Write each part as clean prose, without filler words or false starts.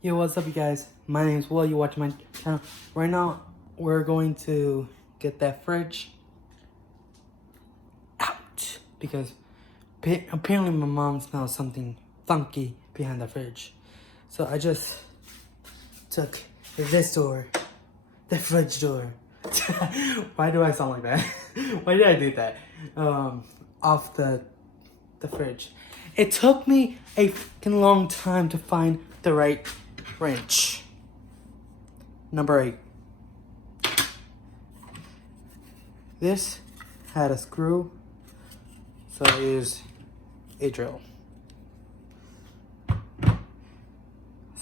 Yo, what's up, you guys? My name's Will. You watch my channel. Right now, we're going to get that fridge out because apparently my mom smells something funky behind the fridge. So I just took this door, the fridge door. Why do I sound like that? Why did I do that? Off the fridge. It took me a freaking long time to find the right wrench. Number 8. This had a screw, so I used a drill.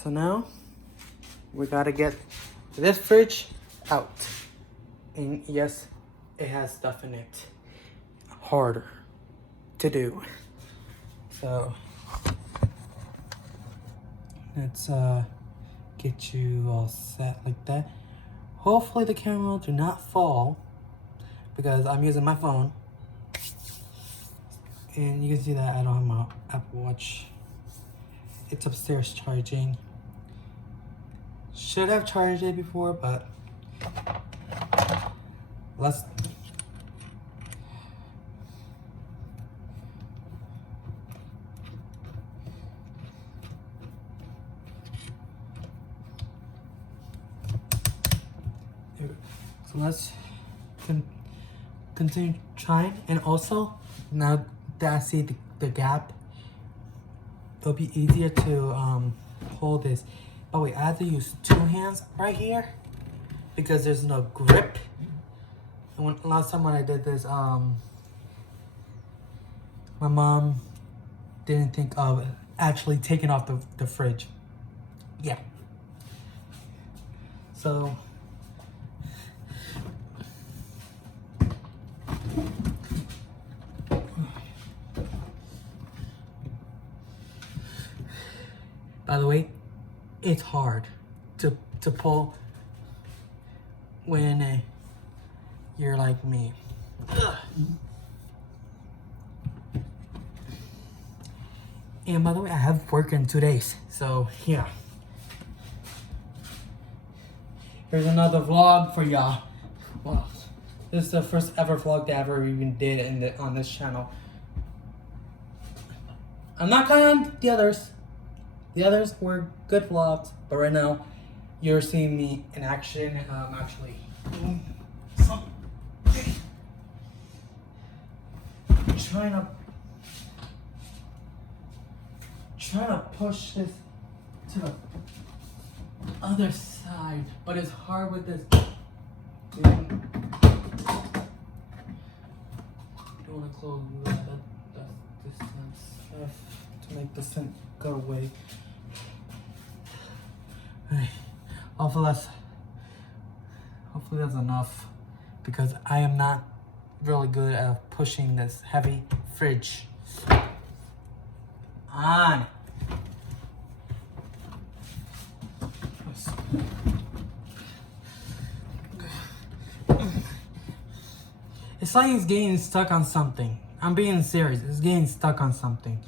So now we gotta get this fridge out. And yes, it has stuff in it. Harder to do. So let's get you all set like that. Hopefully the camera will do not fall because I'm using my phone. And you can see that I don't have my Apple Watch. It's upstairs charging. Should have charged it before, but let's... So let's continue trying. And also, now that I see the gap, it'll be easier to hold this. Oh wait, I have to use 2 hands right here because there's no grip. And last time when I did this, my mom didn't think of actually taking off the fridge. Yeah. So by the way, it's hard to pull when you're like me. Ugh. And by the way, I have work in 2 days, so yeah. Here's another vlog for y'all. Wow, this is the first ever vlog that I ever even did on this channel. I'm not counting the others. The others were good vlogs, but right now, you're seeing me in action. Actually doing something. Trying to push this to the other side, but it's hard with this. You want to close that distance to make the scent go away. Hopefully that's enough because I am not really good at pushing this heavy fridge on. It's like it's getting stuck on something. I'm being serious. It's getting stuck on something.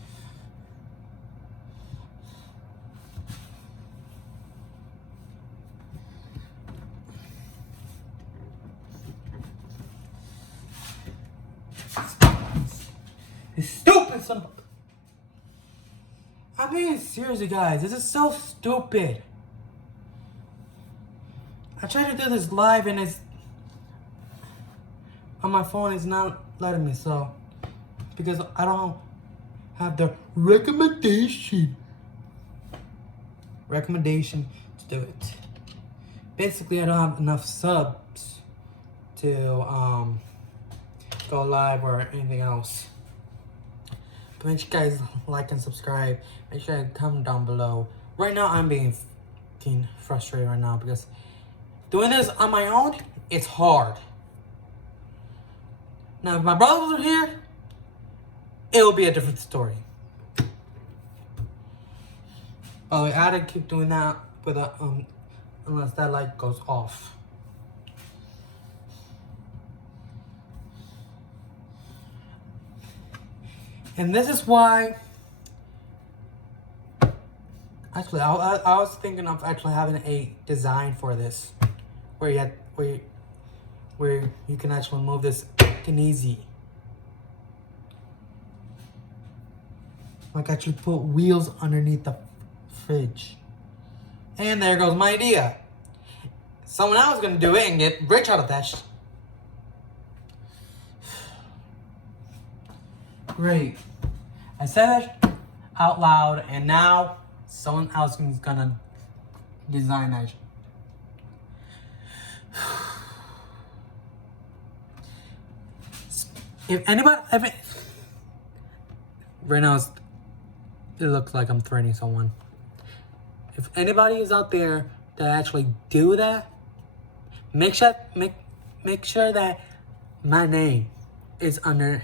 It's stupid son of a... I'm being serious, you guys. This is so stupid. I tried to do this live and it's... on my phone, it's not letting me, so... because I don't have the recommendation to do it. Basically, I don't have enough subs to go live or anything else. But make sure you guys like and subscribe. Make sure you comment down below. Right now, I'm being frustrated right now because doing this on my own, it's hard. Now, if my brothers were here, it will be a different story. Oh, I had to keep doing that with unless that light goes off. And this is why Actually, I was thinking of actually having a design for this, where you can actually move this easy. Like actually put wheels underneath the fridge. And there goes my idea. Someone else is gonna do it and get rich out of that. Great. I said that out loud, and now someone else is gonna design that. If anybody, right now it looks like I'm threatening someone. If anybody is out there that actually do that, make sure that my name is under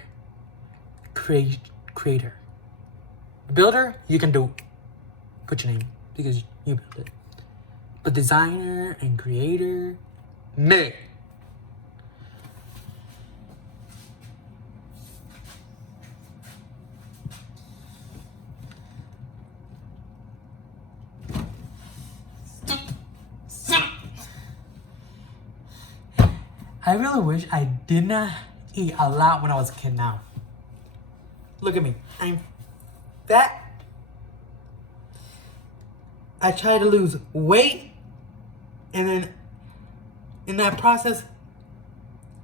creator. Builder, you can put your name because you built it. But designer and creator, me. I really wish I did not eat a lot when I was a kid now. Look at me. I'm fat. I tried to lose weight, and then in that process,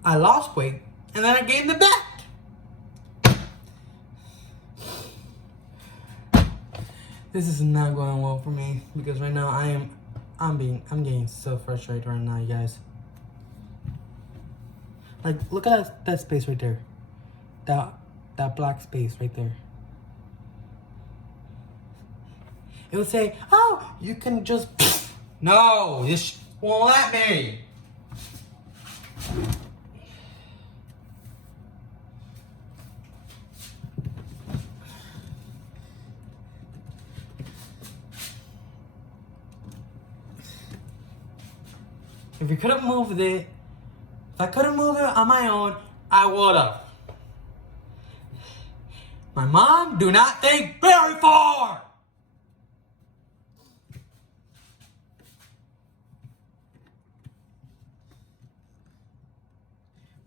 I lost weight, and then I gained it back. This is not going well for me because right now I'm getting so frustrated right now, you guys. Like, look at that space right there. That black space right there. It would say, oh, you can just... No, this won't let me. If you could have moved it, if I could have moved it on my own, I would have. My mom do not think very far.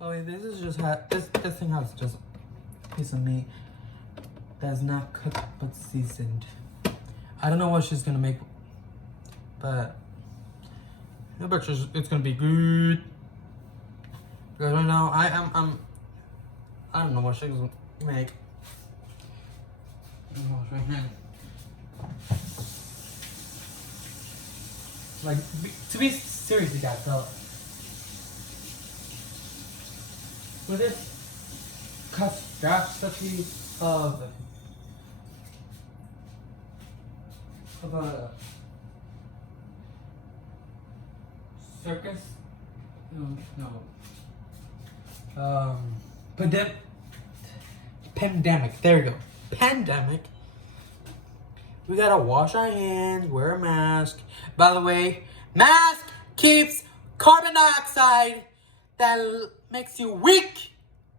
Oh wait, this is just this thing has just a piece of meat that's not cooked but seasoned. I don't know what she's gonna make, but I bet it's gonna be good. Because right now I don't know what she's gonna make. Like, to be serious, you guys, so with this catastrophe of a circus, pandemic, there we go, pandemic, we gotta wash our hands, wear a mask. By the way, mask keeps carbon dioxide that makes you weak.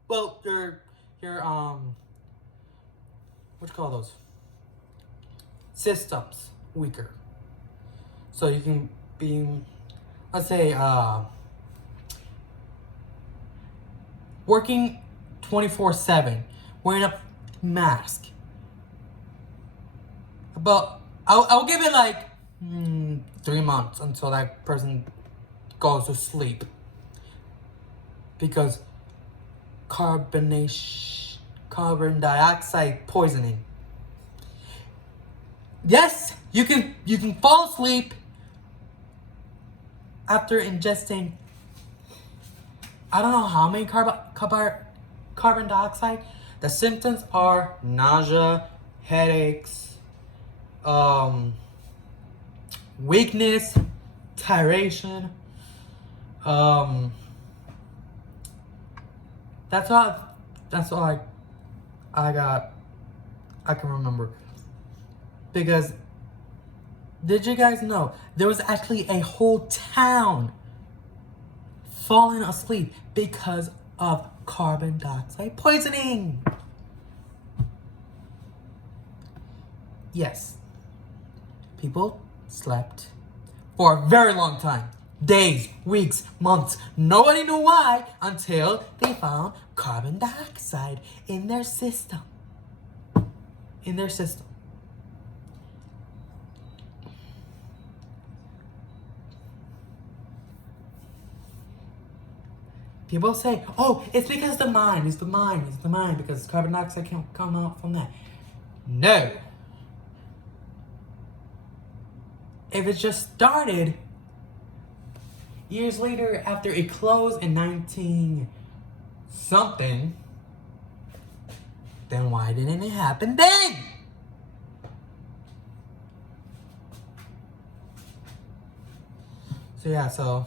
Well, your what you call those? Systems weaker. So you can be, let's say, working 24/7, wearing a mask. But I'll give it like 3 months until that person goes to sleep. Because carbon dioxide poisoning. Yes, you can fall asleep after ingesting I don't know how many carbon dioxide. The symptoms are nausea, headaches, weakness, tiration. That's all I can remember. Because did you guys know there was actually a whole town falling asleep because of carbon dioxide poisoning? Yes. people slept for a very long time. Days, weeks, months. Nobody knew why until they found carbon dioxide in their system. In their system. People say, oh, it's because the mine, it's the mine, because carbon dioxide can come out from that. No. If it just started years later after it closed in 19 something, then why didn't it happen then? So yeah, so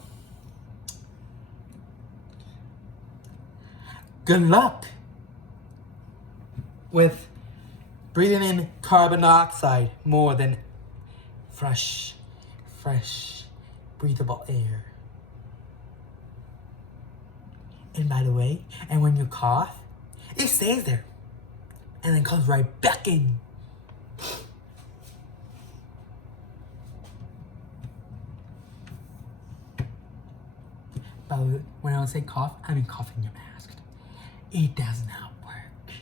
good luck with breathing in carbon dioxide more than fresh, breathable air. And by the way, and when you cough, it stays there and then comes right back in. By the way, when I say cough, I mean cough in your mask. It does not work.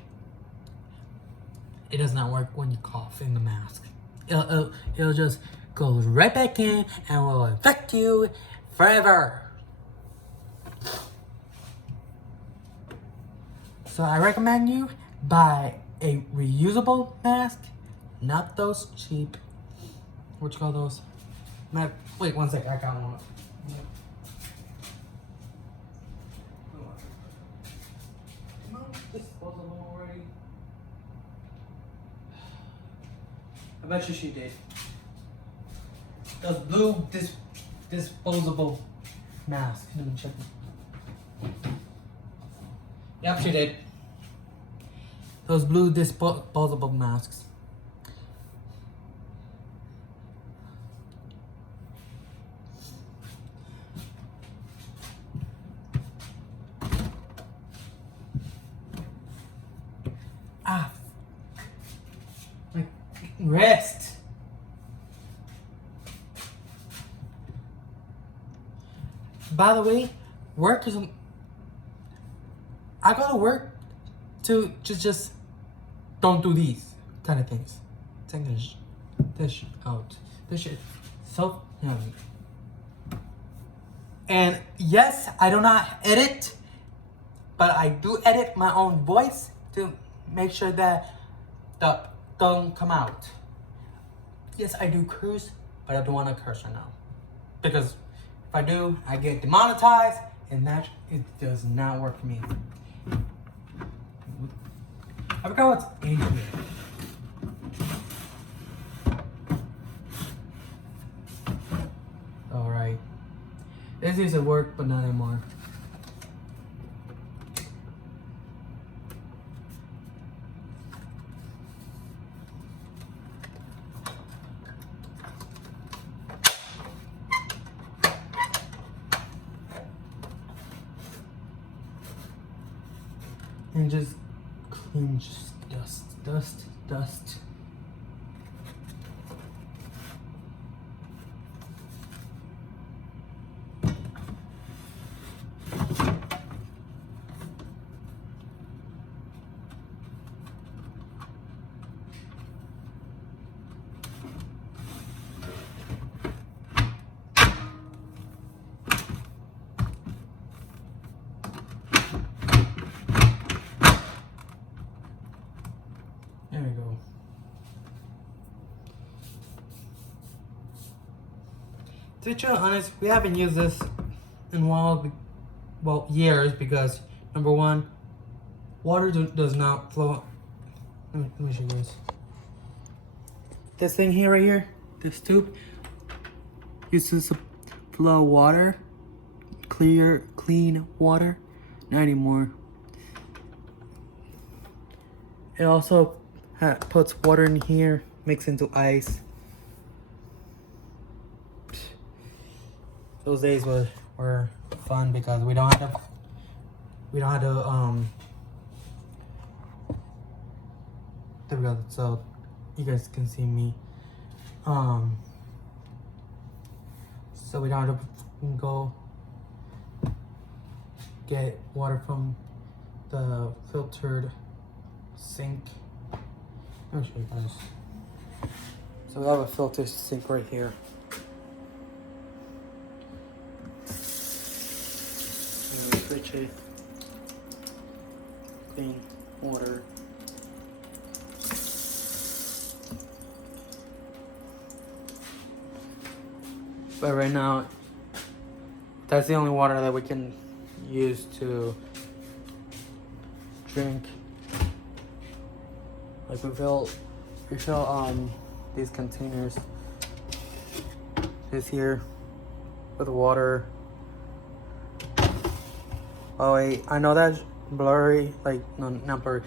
It does not work when you cough in the mask. It'll just go right back in and will infect you forever. So I recommend you buy a reusable mask, not those cheap. What you call those? Wait 1 sec, I got one. Disposable already? I bet you she did. Those blue disposable masks. Let me check. Yep, she did. Those blue disposable masks. Like, rest. By the way, work is. I go to work to just don't do these kind of things. Take this out. This shit so yummy. And yes, I do not edit, but I do edit my own voice to make sure that the don't come out. Yes, I do curse, but I don't want to curse right now. Because if I do, I get demonetized, and that it does not work for me. I forgot what's in here. Alright. This used to work, but not anymore. And just clean, just dust. There we go. To be truly honest, we haven't used this in a while, years, because number one, water does not flow. Let me show you guys. This thing here, right here, this tube, used to flow water, clean water, not anymore. It also puts water in here, mixed into ice. Those days were fun because we don't have to there we go. So you guys can see me So we don't have to go get water from the filtered sink. Let me show you guys. So we have a filtered sink right here. Switch it. Clean water. But right now, that's the only water that we can use to drink. Like we fill these containers this here with water. Oh wait, I know that's blurry, like no, not blurry.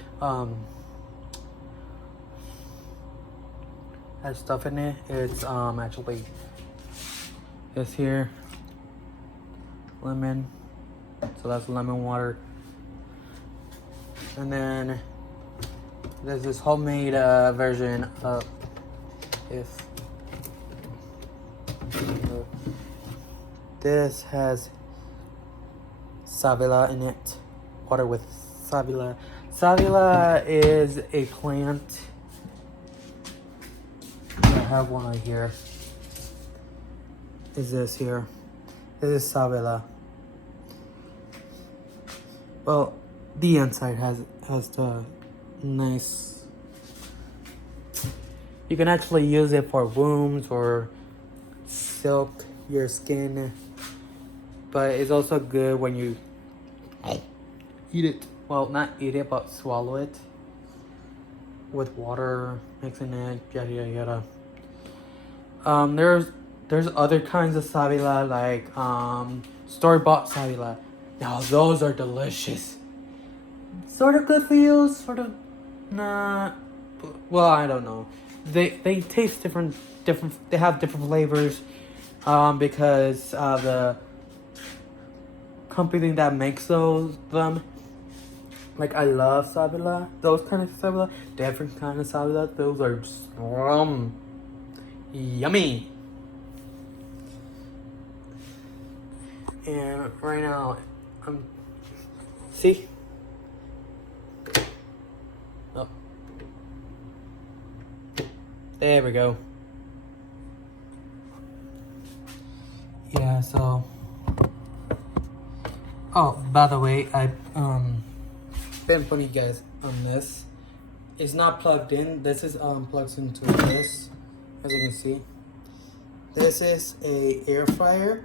Has stuff in it. It's actually this here, lemon. So that's lemon water. And then there's this homemade version of this. This has Savila in it. Water with Savila. Savila is a plant. I have one right here. Is this here? This is Savila. Well, the inside has the nice. You can actually use it for wounds or silk your skin, but it's also good when you eat it. Well, not eat it, but swallow it with water, mixing it, yada yada yada. There's other kinds of Savila, like store-bought Savila. Now those are delicious. Sort of good for you, sort of not. Well, I don't know. They taste different. They have different flavors, because the company that makes them. Like I love Savila. Those kind of Savila, different kind of Savila. Those are yummy. And right now, see. Oh. There we go. Yeah, so. Oh, by the way, I been putting you guys on this. It's not plugged in. This is plugs into this, as you can see. This is a air fryer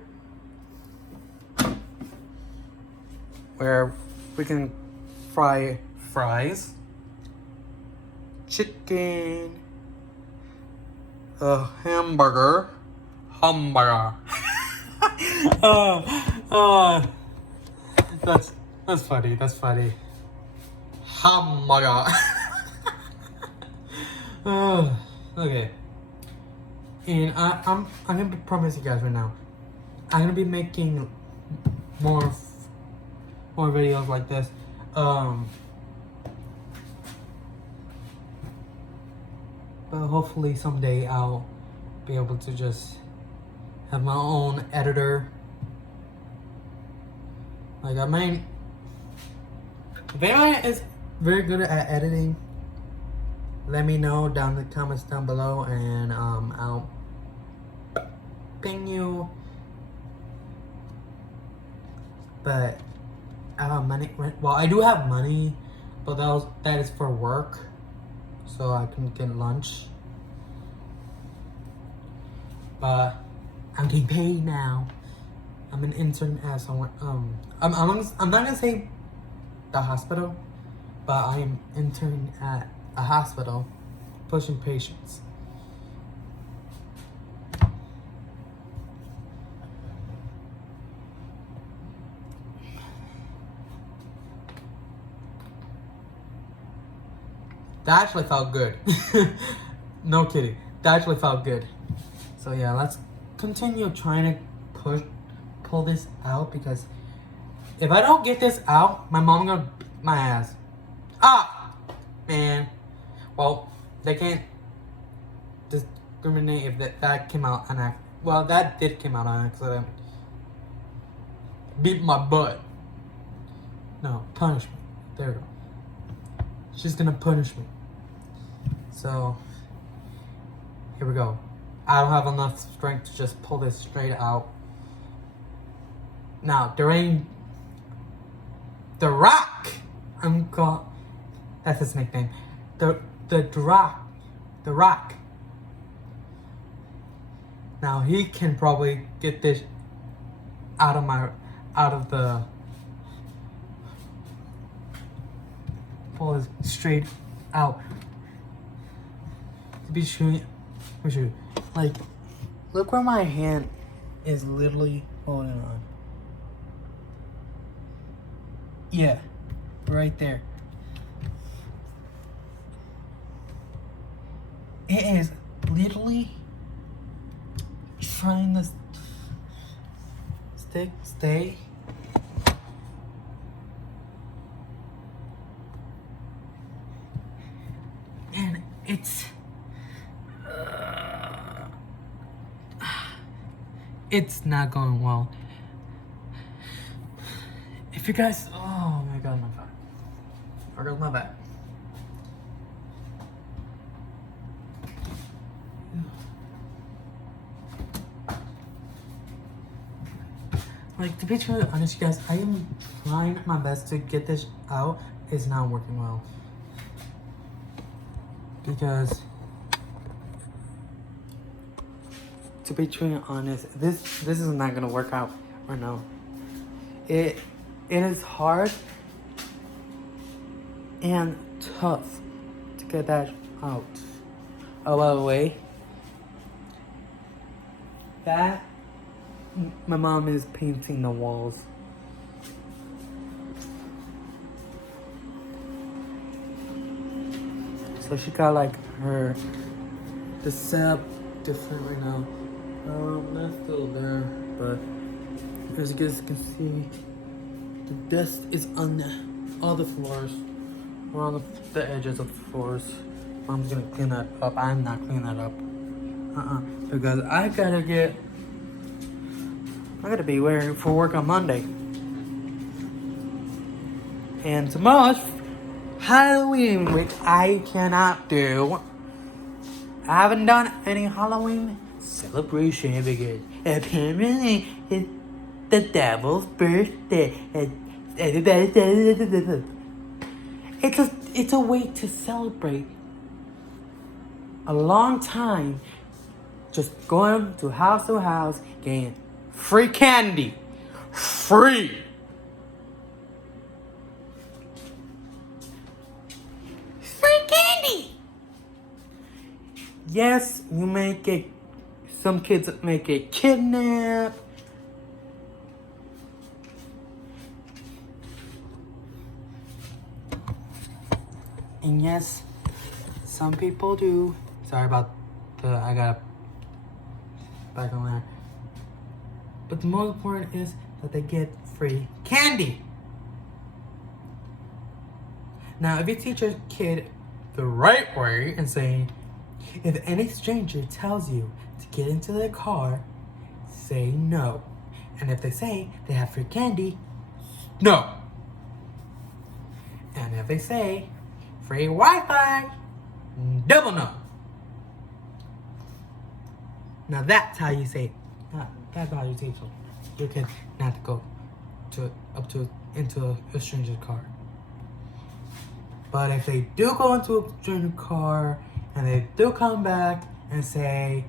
where we can fry fries, chicken, hamburger. That's funny. That's funny. Hamburger. Okay. And I'm gonna promise you guys right now, I'm gonna be making more videos like this. But hopefully someday I'll be able to just have my own editor. Like I might. If anyone is very good at editing, let me know down in the comments down below, and I'll ping you. But I have money. Well, I do have money, but that is for work, so I can get lunch. But I'm getting paid now. I'm an intern at someone. I'm not gonna say the hospital, but I am interning at a hospital, pushing patients. That actually felt good. No kidding. That actually felt good. So yeah, let's continue trying to pull this out, because if I don't get this out, my mom gonna beat my ass. Ah, man. Well, they can't just discriminate if that came out on accident. Well, that did come out on accident. Beat my butt. No, punish me. There we go. She's gonna punish me. So, here we go. I don't have enough strength to just pull this straight out. Now, Dwayne The Rock. That's his nickname. The Rock. Now he can probably get this out of the pull it straight out. To be sure, like, look where my hand is literally holding on. Yeah, right there. It is literally trying to stay. And it's not going well. If you guys, oh my god, my back. I forgot my back. Like, to be truly honest, you guys, I am trying my best to get this out. It's not working well. Because, to be truly honest, this is not gonna work out right now. It is hard and tough to get that out. Oh, by the way, that my mom is painting the walls. So she got like the setup different right now. That's still there, but as you guys can see, the dust is on all the floors, or on the edges of the floors. Mom's gonna clean that up. I'm not cleaning that up. Because I gotta be wearing for work on Monday. And tomorrow's Halloween, which I cannot do. I haven't done any Halloween celebration because apparently it's the devil's birthday. It's a way to celebrate a long time. Just going to house, getting free candy. Free! Free candy! Yes, you may get, some kids may get kidnapped. And yes, some people do. Sorry about I got back on there. But the most important is that they get free candy. Now, if you teach your kid the right way and say, if any stranger tells you to get into their car, say no. And if they say they have free candy, no. And if they say free Wi-Fi, double no. Now that's how you say it. That's how you teach your kid not to go into a stranger's car. But if they do go into a stranger's car and they do come back and say,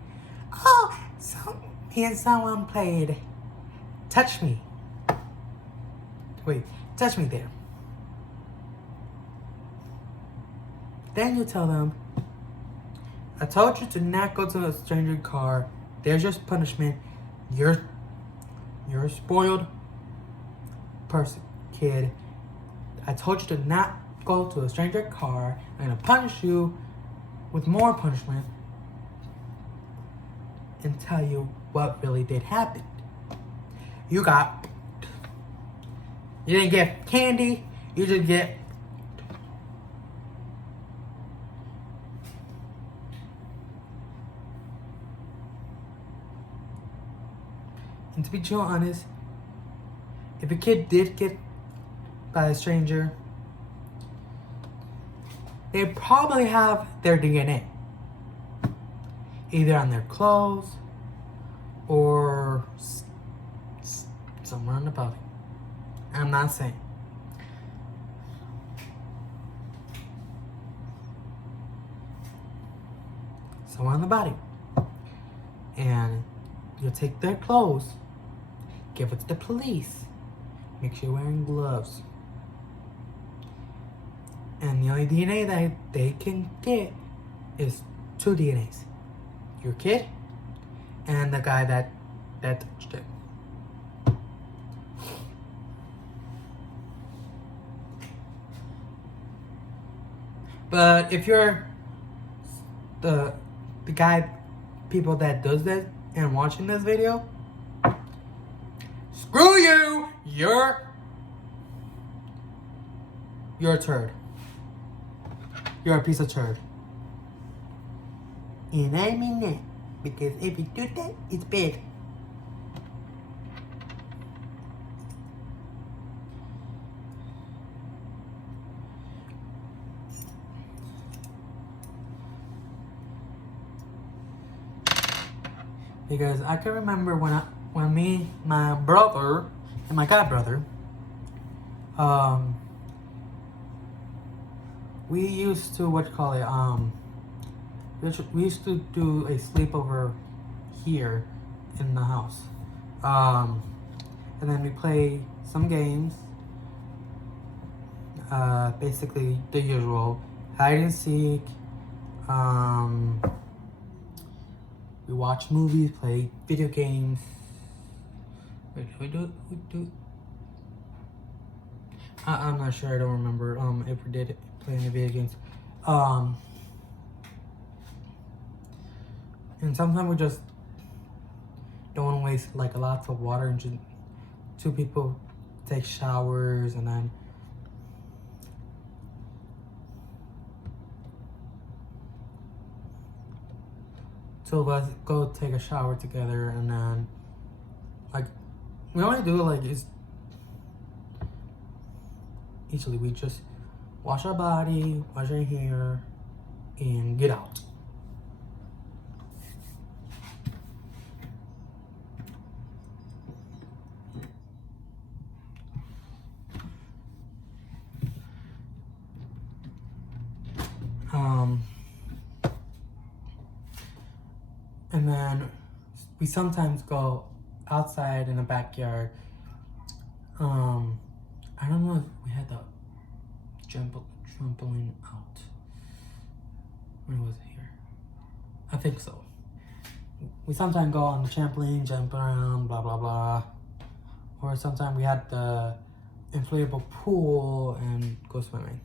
"Oh, someone played Touch Me." Wait, touch me there. Then you tell them, I told you to not go to a stranger's car. There's your punishment. You're a spoiled person, kid. I told you to not go to a stranger's car. I'm gonna punish you with more punishment and tell you what really did happen. You didn't get candy, you just get And to be too honest, if a kid did get by a stranger, they probably have their DNA. Either on their clothes or somewhere in the body. I'm not saying. Somewhere in the body. And you'll take their clothes, give it to the police, make sure you're wearing gloves. And the only DNA that they can get is 2 DNAs. Your kid and the guy that touched it. But if you're the guy, people that does this and watching this video, screw you! You're a turd. You're a piece of turd. And I mean that, because if you do that, it's bad. Because I can remember when me, my brother, and my god brother, we used to we used to do a sleepover here in the house, and then we play some games. Basically the usual hide and seek. We watch movies, play video games. Wait, did we do it? I'm not sure. I don't remember. If we did play any video games. And sometimes we just don't want to waste like lots of water and just 2 people take showers and then two of us go take a shower together, and then like we only do it like it's usually we just wash our body, wash our hair, and get out. And then we sometimes go outside in the backyard. I don't know if we had the trampoline out. When was it here? I think so. We sometimes go on the trampoline, jump around, blah blah blah. Or sometimes we had the inflatable pool and go swimming.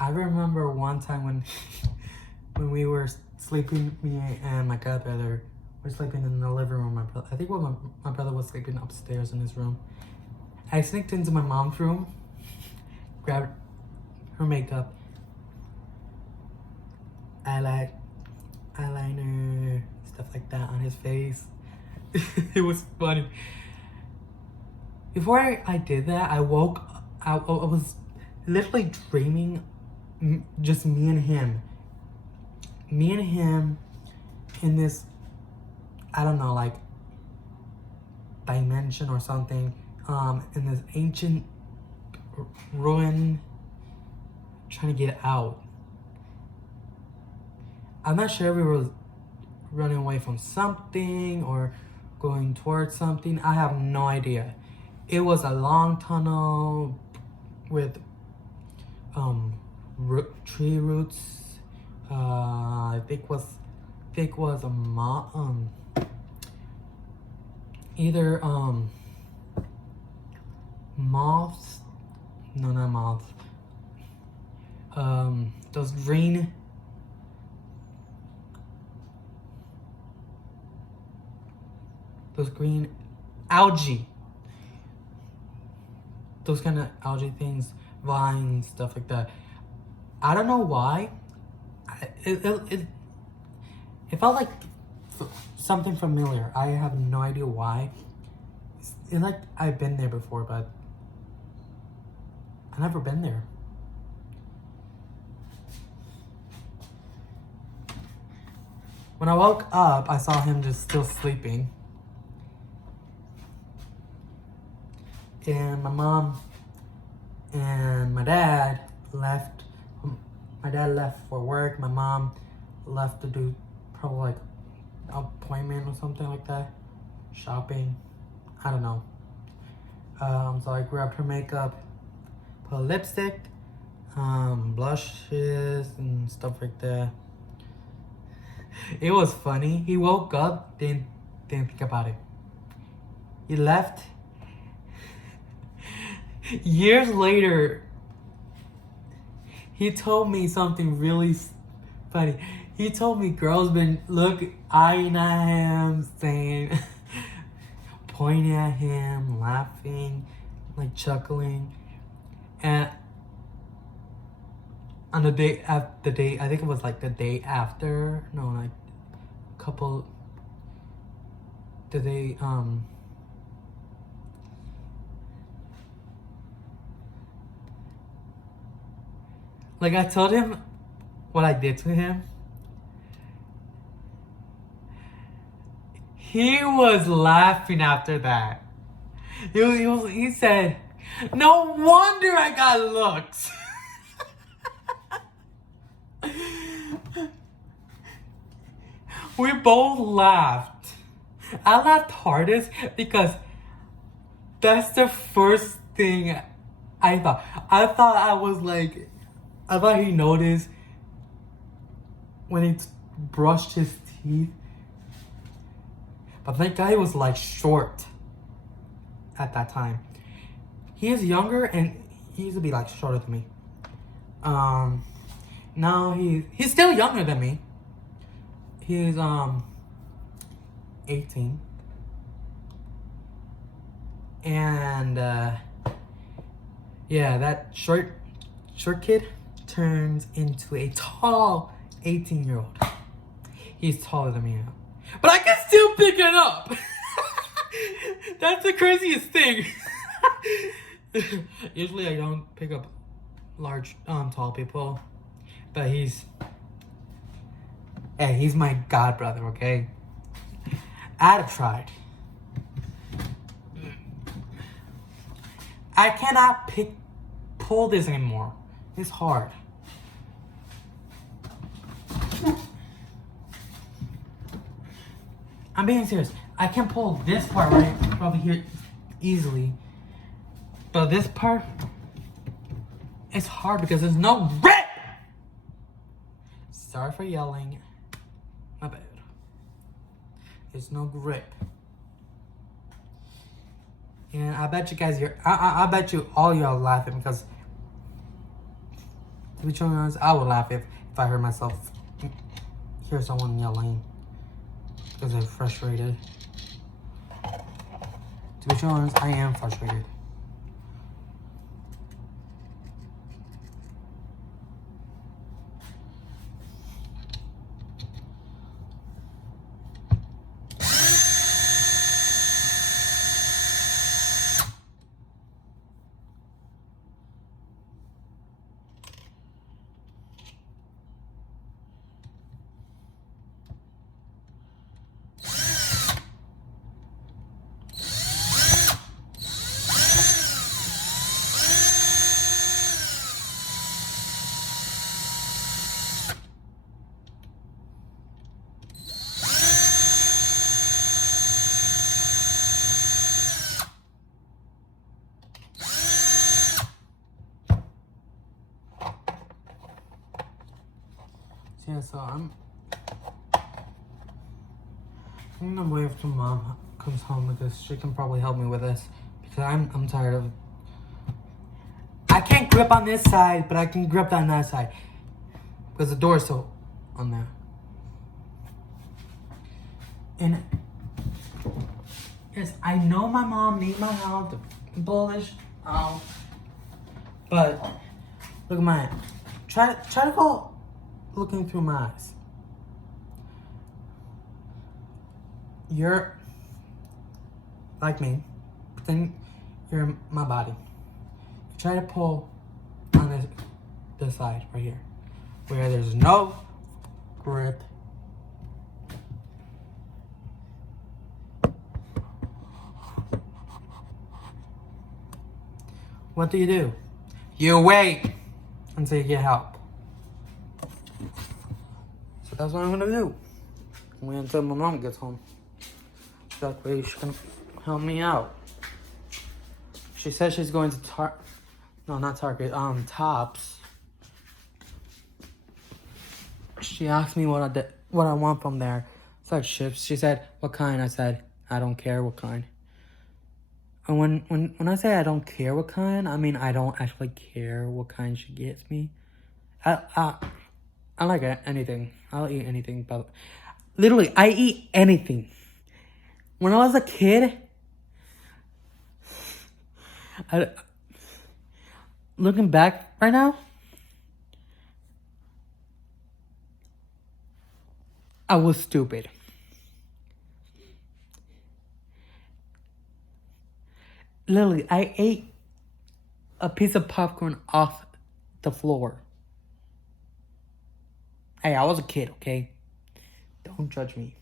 I remember one time when we were sleeping, me and my godbrother were sleeping in the living room. I think my brother was sleeping upstairs in his room. I sneaked into my mom's room, grabbed her makeup, eyeliner, stuff like that on his face. It was funny. Before I did that, I woke up. I was literally dreaming just me and him in this, I don't know, like dimension or something, in this ancient ruin, trying to get out. I'm not sure if we were running away from something or going towards something. I have no idea. It was a long tunnel with tree roots. I think was a either moths. No, not moths. Those green algae. Those kind of algae things, vines, stuff like that. I don't know why. It felt like something familiar. I have no idea why. It's like I've been there before, but I've never been there. When I woke up, I saw him just still sleeping. And my mom and my dad left. My dad left for work. My mom left to do probably like an appointment or something like that. Shopping. I don't know. So I grabbed her makeup, put lipstick, blushes and stuff like that. It was funny. He woke up, didn't think about it. He left. Years later, he told me something really funny. He told me girls been eyeing at him, saying, pointing at him, laughing, like chuckling. And on the day after, I think it was like the day after, no, like like I told him what I did to him. He was laughing after that. He said, "No wonder I got looks." We both laughed. I laughed hardest because that's the first thing I thought. I thought he noticed when he brushed his teeth. But that guy was like short at that time. He is younger and he used to be like shorter than me. Now he's still younger than me. He's 18. And yeah, that short kid turns into a tall 18-year-old. He's taller than me now. But I can still pick it up. That's the craziest thing. Usually I don't pick up large, tall people. But he's my god brother, okay? I'd have tried. I cannot pull this anymore. It's hard. I'm being serious. I can pull this part right probably here easily. But this part, it's hard because there's no grip! Sorry for yelling. My bad. There's no grip. And I bet you guys, I bet you all y'all laughing because, to be honest, I would laugh if I heard myself hear someone yelling because they're frustrated. To be honest, I am frustrated. Yeah, so I'm gonna wait till mom comes home because she can probably help me with this because I'm tired of. I can't grip on this side, but I can grip on that side because the door's still on there. And yes, I know my mom needs my help to bullish out, but look at mine. Try to go looking through my eyes. you're like me, but then you're my body. You try to pull on this side right here, where there's no grip. What do? You wait until you get help. So that's what I'm gonna do. Wait until my mom gets home. That way she can help me out. She said she's going to not Target, Tops. She asked me what I want from there. It's like chips. She said, what kind? I said, I don't care what kind. And when I say I don't care what kind, I mean I don't actually care what kind she gets me. I like anything. I'll eat anything, but literally I eat anything. When I was a kid, looking back right now, I was stupid. Literally, I ate a piece of popcorn off the floor. Hey, I was a kid, okay? Don't judge me.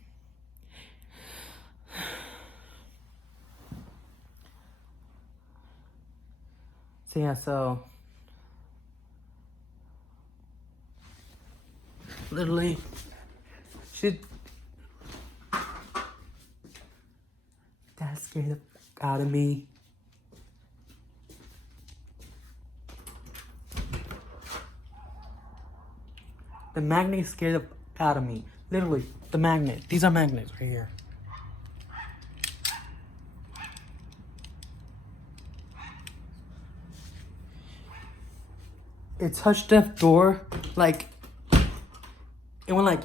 So yeah, so literally, that scared the fuck out of me. The magnet scared the fuck out of me. Literally, the magnet. These are magnets right here. It touched the door like it went like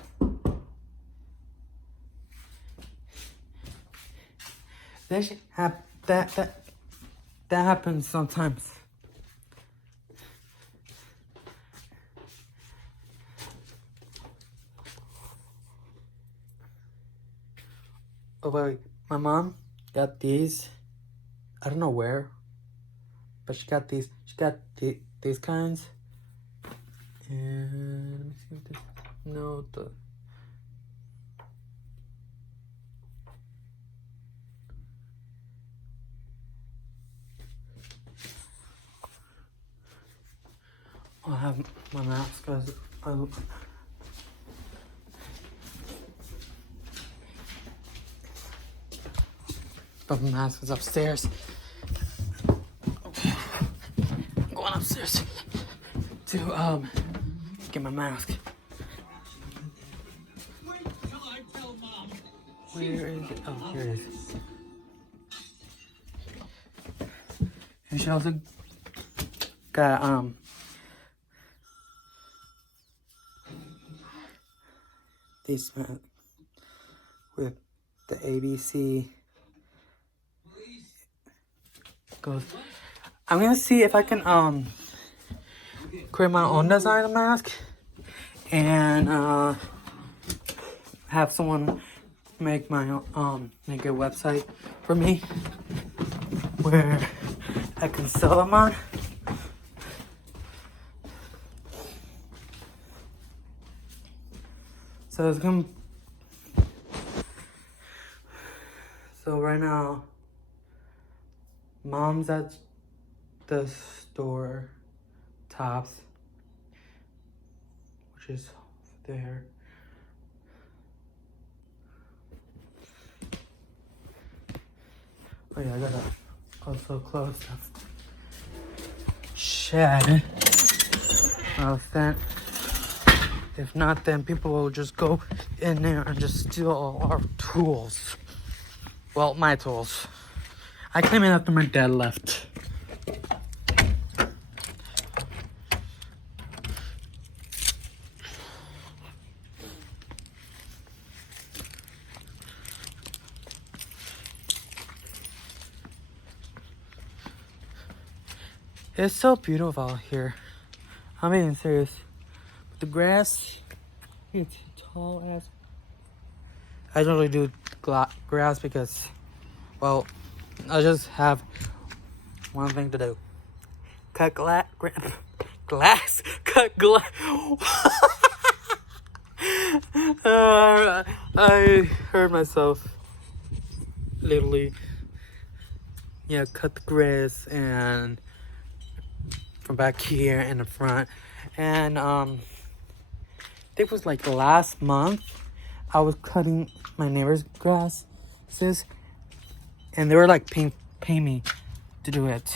that shit that happens sometimes. Oh wait, my mom got these. I don't know where, but she got these. She got these kinds. And let me see what this. No, the. I have my mask because but my mask is upstairs. I'm going upstairs to get my mask. Where is it? Oh, here it is. And she also got this mask with the ABC goes. I'm gonna see if I can create my own design of mask and have someone make my make a website for me where I can sell them on. So it's gonna. So right now, mom's at the store, Tops, which is there. Oh yeah, I gotta also close the shed. Well, then, if not, then people will just go in there and just steal all our tools. Well, my tools. I came in after my dad left. It's so beautiful out here. I'm being serious. But the grass, it's tall as. I don't really do grass because, well, I just have one thing to do. Cut glass. Cut glass. I heard myself. Literally. Yeah, cut the grass and from back here in the front. And it was like last month I was cutting my neighbor's grasses and they were like paying me to do it.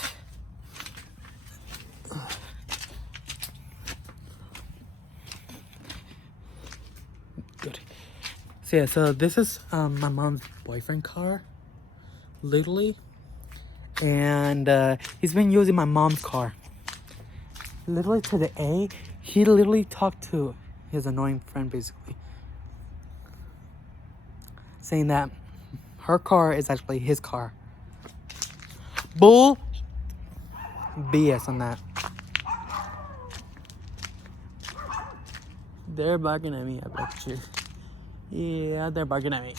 Good. So yeah, so this is my mom's boyfriend car, literally, and he's been using my mom's car literally to the A. He literally talked to his annoying friend basically, saying that her car is actually his car. Bull BS on that. They're barking at me, I bet you. Yeah, they're barking at me.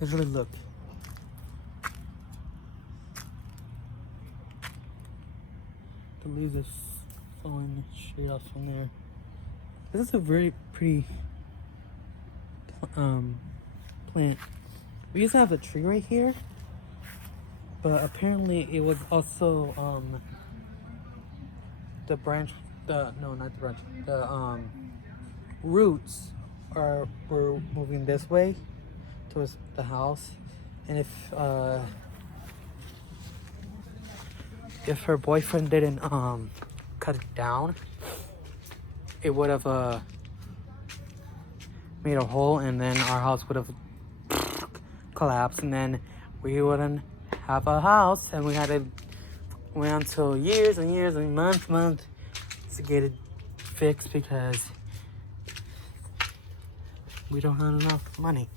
Literally, look. The leaves are falling straight off from there. This is a very pretty plant. We used to have a tree right here, but apparently it was also the branch, not the branch, the roots were moving this way towards the house, and if her boyfriend didn't cut it down, it would have made a hole, and then our house would have collapsed, and then we wouldn't have a house, and we had to wait until years and years and months to get it fixed because we don't have enough money.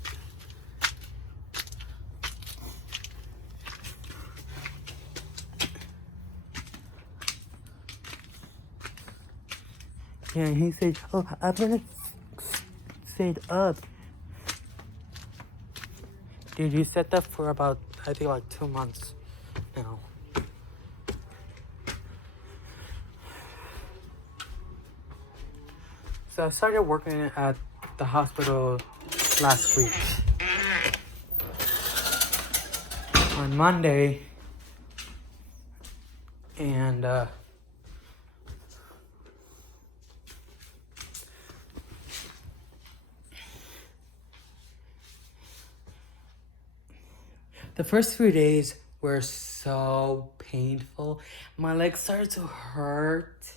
Yeah, and he said, "Oh, I'm gonna set up." Dude, you set that for about, I think, like 2 months now. So I started working at the hospital last week. On Monday. And the first few days were so painful. My legs started to hurt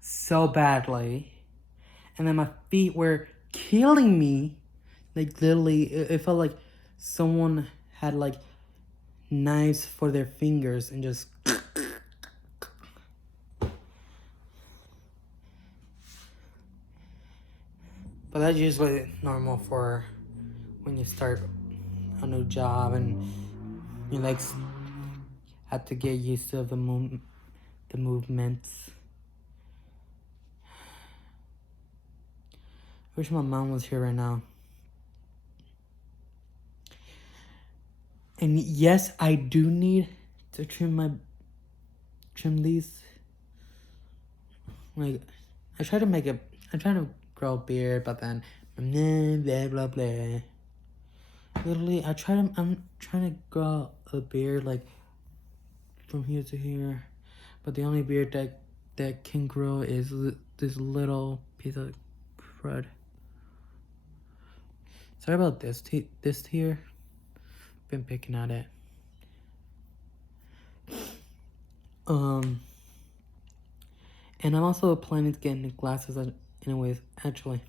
so badly. And then my feet were killing me. Like, literally, it felt like someone had, like, knives for their fingers and just... But that's usually normal for when you start a new job and your legs have to get used to the movements. I wish my mom was here right now. And yes, I do need to trim these. Like, I'm trying to grow a beard, but then blah blah blah. Literally, I'm trying to grow a beard like from here to here, but the only beard that can grow is this little piece of crud. Sorry about this here. Been picking at it. And I'm also planning to get new glasses anyways, actually.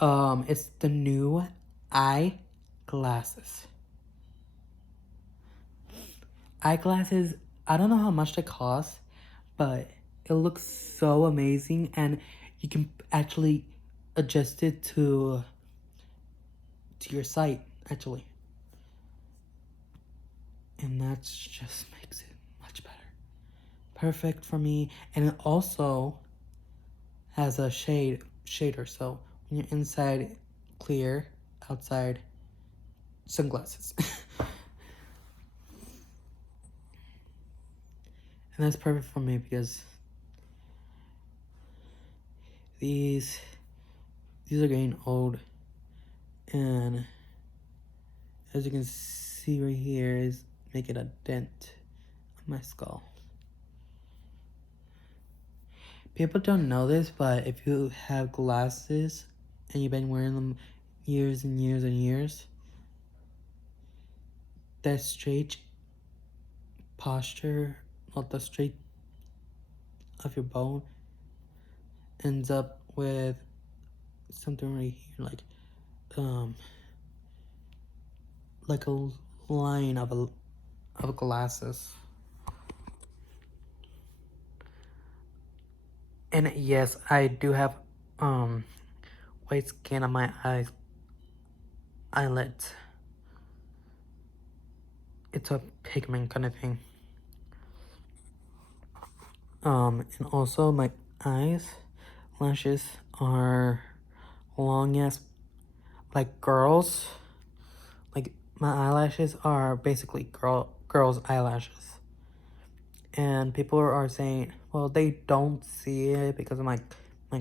It's the new eyeglasses. Eyeglasses, I don't know how much they cost, but it looks so amazing, and you can actually adjust it to your sight, actually. And that just makes it much better. perfect for me, and it also has a shader, so when you're inside clear, outside sunglasses. And that's perfect for me because these are getting old, and as you can see right here is making a dent on my skull. People don't know this, but if you have glasses and you've been wearing them years and years and years, that straight posture, not the straight of your bone, ends up with something right here, like a line of glasses. And yes, I do have white skin on my eyelids. It's a pigment kind of thing. And also my lashes are long as like girls. Like my eyelashes are basically girls' eyelashes. And people are saying, well, they don't see it because of my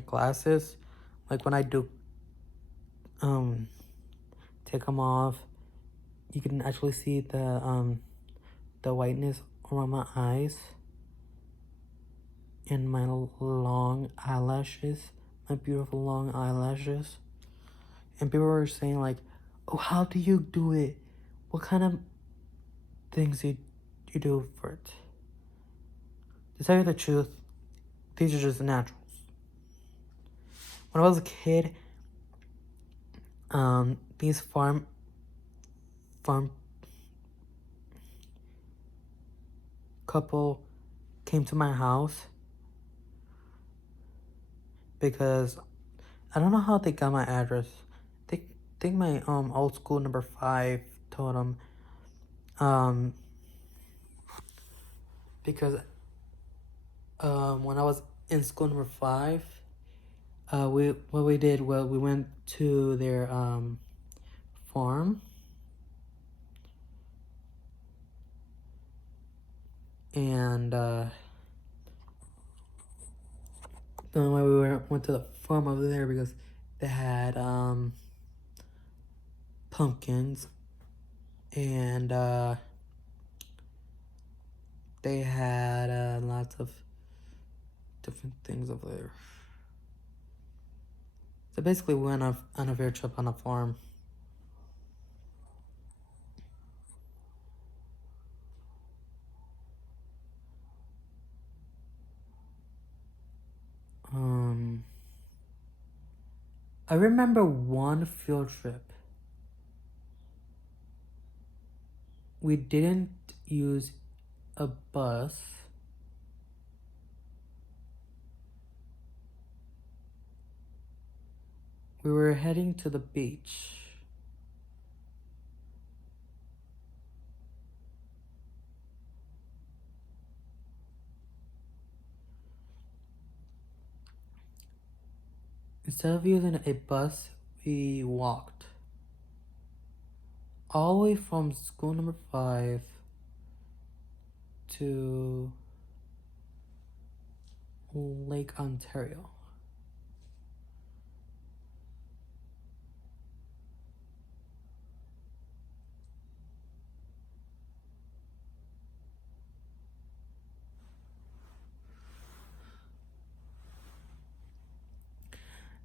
glasses. Like when I do take them off, you can actually see the whiteness around my eyes and my long eyelashes, my beautiful long eyelashes. And people were saying like, oh, how do you do it? What kind of things you do for it? To tell you the truth, these are just naturals. When I was a kid, these farm couple came to my house because I don't know how they got my address. They think my old school number 5 told them because when I was in school number 5, we went to their farm, and then why we went to the farm over there because they had pumpkins, and they had lots of different things over there. So basically we went on a field trip on a farm. I remember one field trip. We didn't use a bus. We were heading to the beach. Instead of using a bus, we walked all the way from school number 5 to Lake Ontario.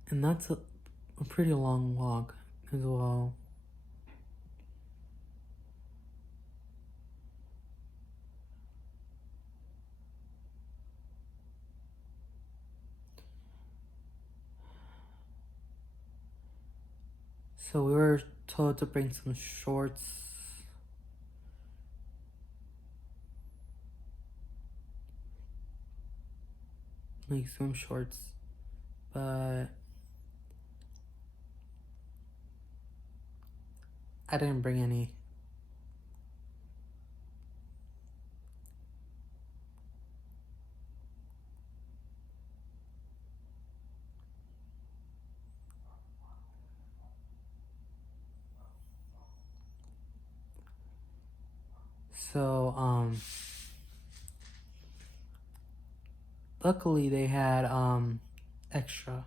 And that's a pretty long walk as well. So we were told to bring some shorts. Like swim shorts. But I didn't bring any. So, luckily they had, extra.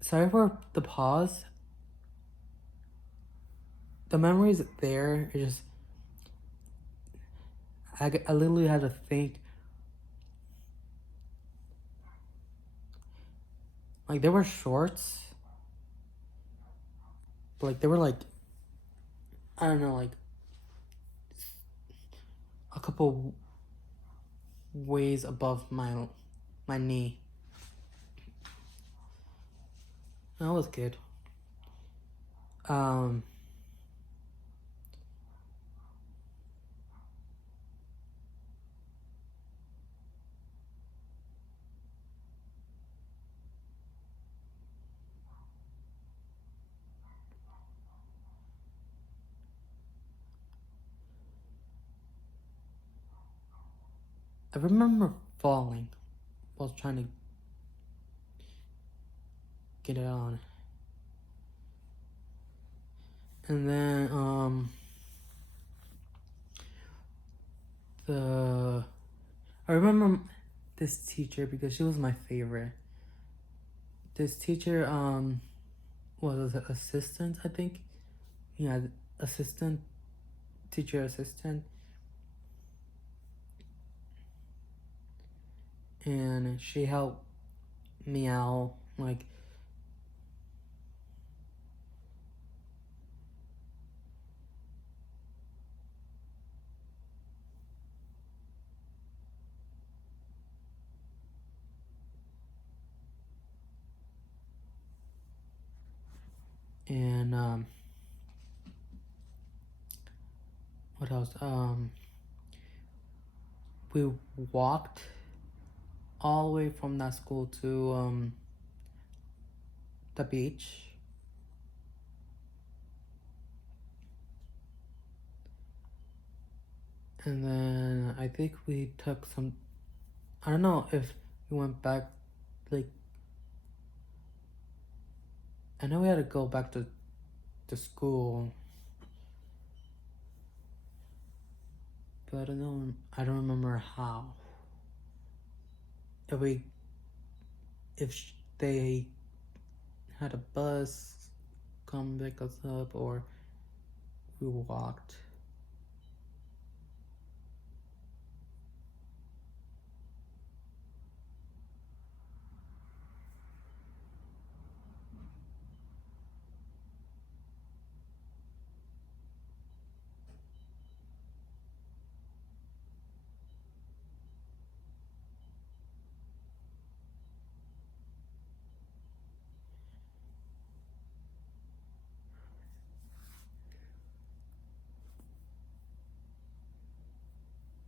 Sorry for the pause. The memories there, it just, I literally had to think. Like, there were shorts. But, like, they were, like, I don't know, like, a couple ways above my knee. That was good. I remember falling while trying to get it on. And then, I remember this teacher because she was my favorite. This teacher, was an assistant, I think. Yeah, assistant, teacher assistant. And she helped me out, like, and, what else? We walked all the way from that school to, the beach. And then I think we took some, I don't know if we went back, like, I know we had to go back to school, but I don't remember how. If they had a bus come pick us up or we walked.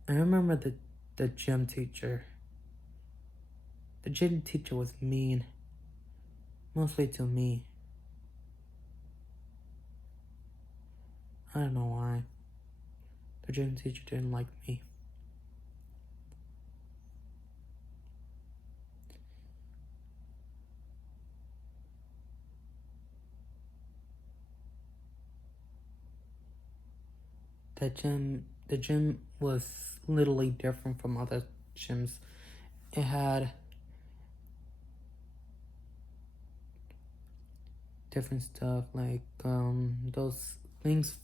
I remember the gym teacher. The gym teacher was mean, mostly to me. I don't know why. The gym teacher didn't like me. The gym was literally different from other gyms. It had different stuff, like, those things,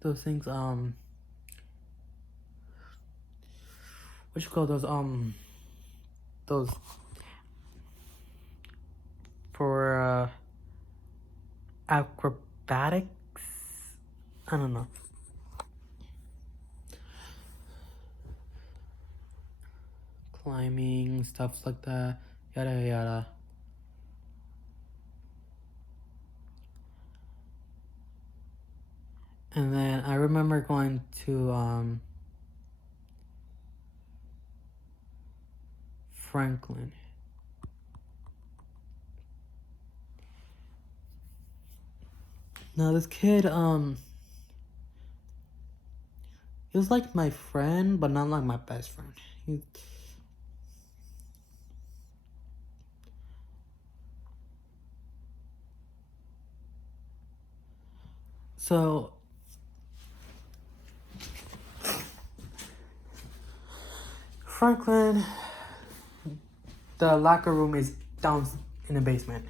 what you call those, for, acrobatics? I don't know. Climbing, stuff like that, yada yada. And then I remember going to, Franklin. Now this kid, he was like my friend, but not like my best friend. So Franklin, the locker room is down in the basement.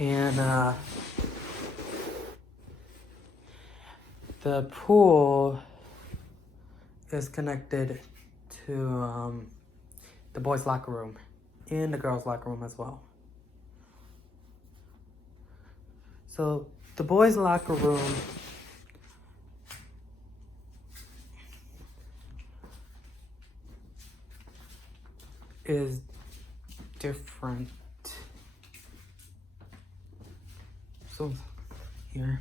And the pool is connected to the boys' locker room and the girls' locker room as well. So the boys' locker room is different. So here.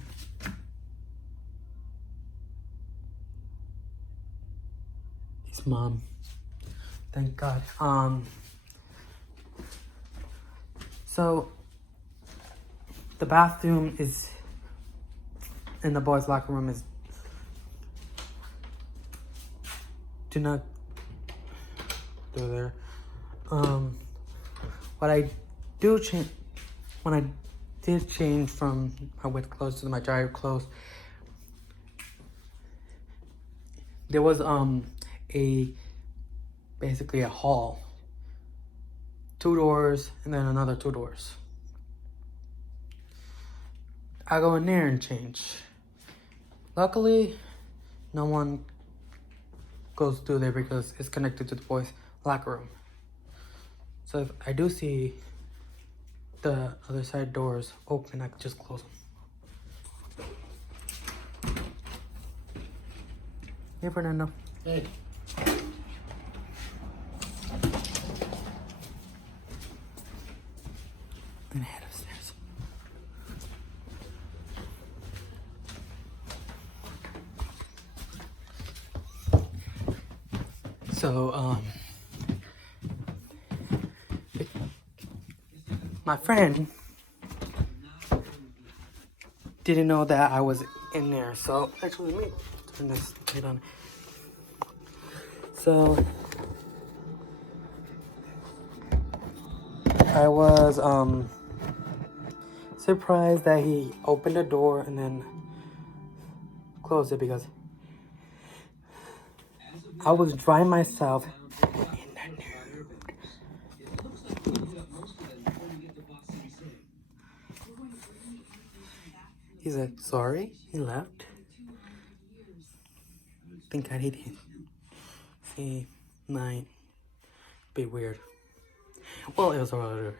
His mom. Thank God. So the bathroom is in the boys' locker room is do not go there. What I do change when I did change from my wet clothes to my dry clothes, there was basically a hall, 2 doors and then another 2 doors. I go in there and change. Luckily, no one goes through there because it's connected to the boys' locker room. So if I do see the other side doors open, I can just close them. Hey, Fernando. Hey. I'm gonna head upstairs. So, my friend didn't know that I was in there. So, actually, let me turn this light on. So, I was, surprised that he opened the door and then closed it because I was drying myself in the nude. He's like, sorry, he left. Think I did it. See, 9. Bit weird. Well, it was a little weird.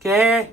¿Qué?